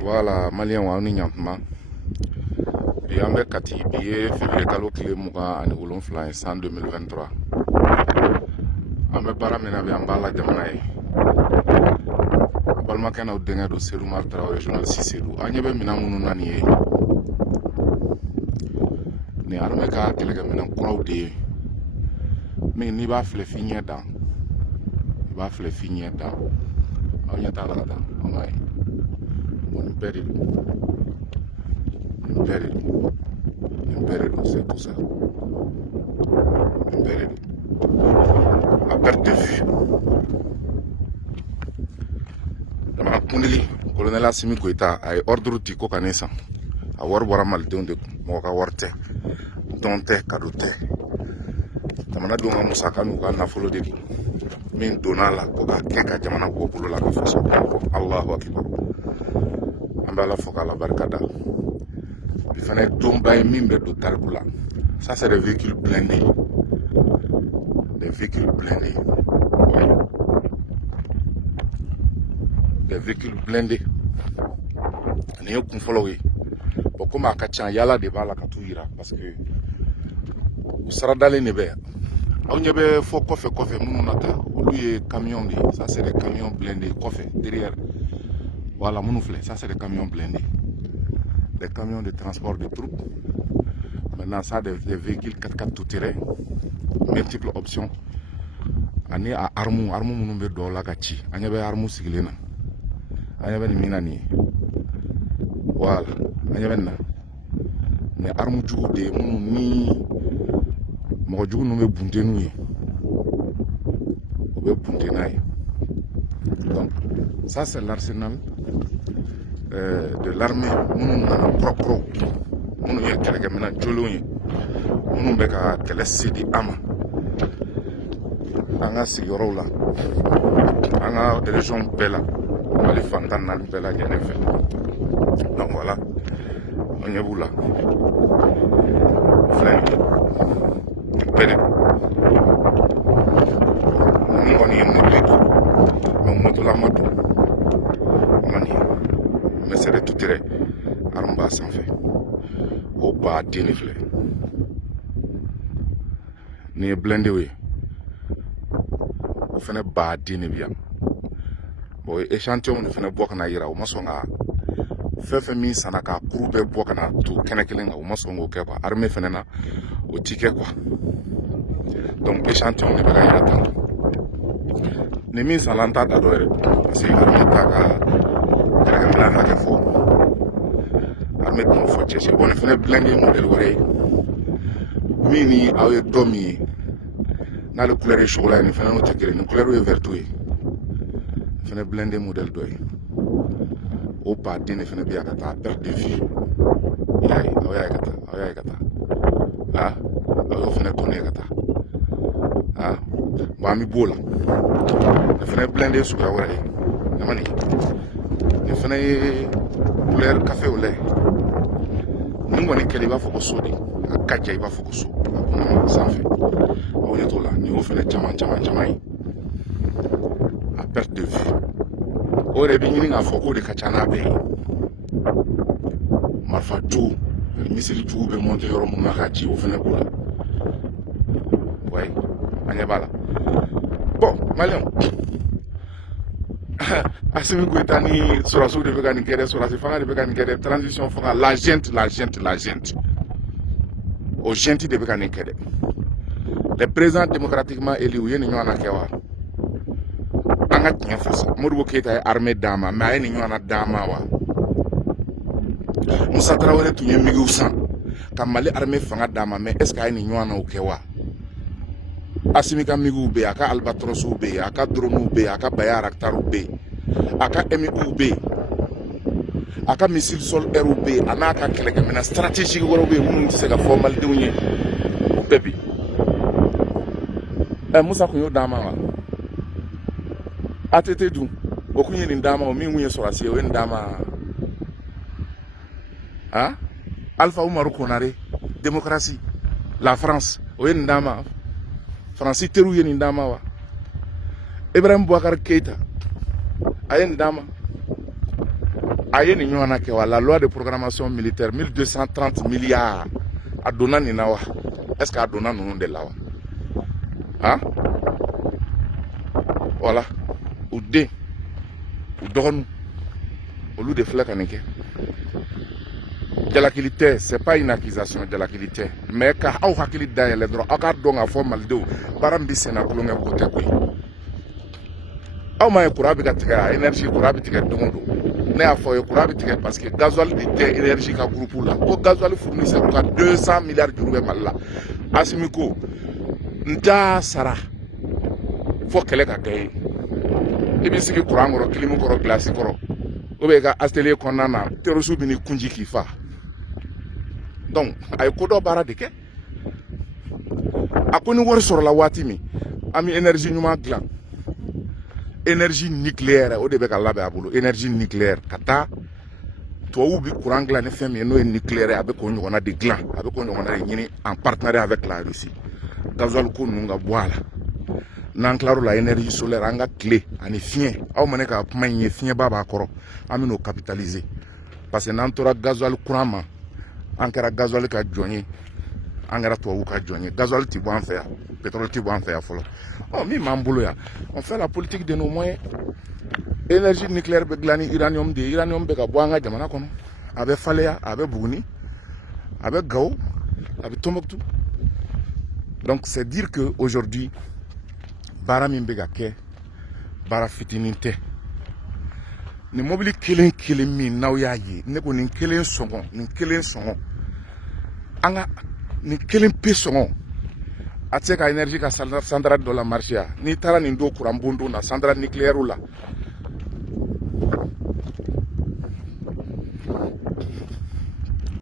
Voilà, malien wa ni nyantuma. Bi ambe kati biye février kalo kile muga ani wolonfla en 2023. Ambe bara mena bi ambala jamana ye. Balma kana udenga do Seydou Mar Traoré journal Cicero. Anyebe mina munu nani ye. Ni arme ka kelega mina kuraw de. Mais ni ba fle finye da. Ba fle finye da. Anya ta la da. Amai. Mon père Impérial, c'est tout ça. Impérial. À perte de vue. Dans la Kundili, colonel Assimi Goïta a ordre de Kokanesa. A Warbora Maldeon de Moka Warte. Donte Kadote. Tamana Donga Musaka Nuka Nafolo de Min Donala, Koga Keka Jamana Populo la Faso. Allahu Akbar. Ambala Fokala Barkada. Il fallait tomber mimbe de Targoula. Ça, c'est des véhicules blindés. Des véhicules blindés. Des véhicules blindés. N'y a aucun follow. Bon, comme à Kachan, yala débat la Katouira. Parce que. Vous serez dans les nébés. On y avait faux coffre, mounonata. Lui est camion. Ça, c'est des camions blindés. Coffre, derrière. Voilà, mounouflé. Ça, c'est des camions blindés. Des camions de transport de troupes. Maintenant, ça, des véhicules 4x4 tout-terrain. Multiples options. On est à Armou. Armou, mon nom est Dolagachi. On y a Armou Siglena. On y a Minani. Voilà. On y a mais Armou Djoudé, ni. Mon Djou nommé Bundenouye. Ou Bundenaï. Donc, ça, c'est l'arsenal. De l'armée, nous propre, nous y a quelqu'un maintenant Joloy, nous beka quelle sidi ama, anga sigorola, anga région bella, ali fantana bella genefe. Donc voilà, on y a boula, flingue, pelle, nous on y est moto, mais moto la moto, mani. Mais c'est de tout tiré. Armba sans fait. Au bas dénivelé. Ni blindé oui. Au fait bas dénivelé. Bon échantillon ne fait boire na ira au masonga. Fait mi sanaka courbe boire na tout kenekelenga au masongo keba. Armée fenena au ticket quoi. Donc échantillon ne va ira tant. Ne mi salanta d'adore. C'est armée taga. Armée de mon fortier, on fait blindé modèle oreille. Mini a eu domi. N'a le couleur est chaud là, il fait un autre gré, une couleur est verte. Il fait blindé modèle d'oeil. Au pas d'une fait bien à perte de vie. Yay, oyagata. Ah, on fait tourner gata. Ah, Bami Bola. Il fait blindé sur la oreille. Namani. Il fait couleur café au lait. Nous on est qu'elle va faut sauter. À Kaja il va faut sauter. Ça fait. On est tout là. Nous on fait chaman. À perte de vue. On est bien à faut de Kachana Bay. Marfa Djou. Missile Djou be monter au Mounahachi au Fenebola. Ouais. Anyabala. Bon, Malien. Assimi Goïta ni Sorassou de Vegani Kere, Sorassou Fanga de Vegani Kere, transition Fanga, la gente. Au gentil de Vegani Kere. Les présidents démocratiquement élus, ils n'y en a qu'à Anga tient face. Mourou Keita est armée d'ama, mais il n'y en a d'ama. Moussa Traoré, tu n'y es migousan. Comme Mali armée Fanga d'ama, mais est-ce qu'il n'y en a au Kewa? Assimi Kamigou B, Aka Albatros B, Aka Dronou B, Aka Bayar Akhtar B. Aka MUB, aka missile sol RUB, anaka keleke mena stratégique worobe munu tise ka formal deunye bebi. Musa kunyo dama wa. Atete du, okunye ni dama o mi munye sorasi o ndama. Ah? Alpha Umaru Konare, démocratie, la France, o ndama. France teru ye ndama wa. Ibrahim Boubacar Keïta. Ayen dama Aye ni ɲɔgɔn na kɛ wa la loi de programmation militaire 1230 milliards a donna nin na wa est-ce que a donna ninnu de la wa hein voilà u den u dɔgɔnu olu de filɛ ka nin kɛ jalakili tɛ c'est pas une accusation jalakili tɛ mais ka aw hakili dayɛlɛ dɔrɔn aw k'a dɔn k'a fɔ malidenw baara min bɛ sen na kulonkɛ ko tɛ koyi aw ma ye courant bɛ ka tigɛ a énergie courant bɛ tigɛ don o don ne y'a fɔ ye courant bɛ tigɛ parce que gasoil de tɛ énergie ka groupe la ko gasoil fournisseur ka 200 milliards juru bɛ Mali la Asimi ko n t'a sara fo kɛlɛ ka kɛ ye i bɛ sigi courant kɔrɔ clim kɔrɔ glace kɔrɔ ou bien i ka atelier kɔnɔna na terroriste bɛ n'i kunji k'i fa donc a ye ko dɔ baara de kɛ a ko ni wari sɔrɔla waati min an bɛ énergie ɲuman dilan énergie nucléaire o de bɛ ka labɛn a bolo énergie nucléaire ka taa tubabuw bɛ courant dilan ni fɛn min ye n'o ye nucléaire a bɛ k'o ɲɔgɔnna de dilan a bɛ k'o ɲɔgɔnna de ɲini en partenariat avec la Russie gasoil ko ninnu ka bɔ a la n'an tilar'o la énergie solaire an ka tile ani fiɲɛ aw ma ne ka kuma in ye fiɲɛba b'a kɔrɔ an bɛ n'o capitaliser parce que n'an tora gasoil courant ma an kɛra gasoil ka jɔn ye an kɛra tubabuw ka jɔn ye gasoil tɛ bɔ an fɛ yan pétrole tɛ bɔ an fɛ yan fɔlɔ min b'an bolo yan on fait la politique de nos moyens énergie nucléaire bɛ dilan ni uranium de ye uranium bɛ ka bɔ an ka jamana kɔnɔ a bɛ Faleya a bɛ Buguni a bɛ Gao a bɛ Tombouctou donc c'est dire que aujourd'hui baara min bɛ ka kɛ baara fitinin tɛ nin mobili kelen kelen min n'aw y'a ye ne ko nin kelen sɔngɔ an ka nin kelen pe sɔngɔ a tɛ se ka énergie ka centrale dɔ la marché ya n'i taara nin don courant bon don na centrale nucléaire la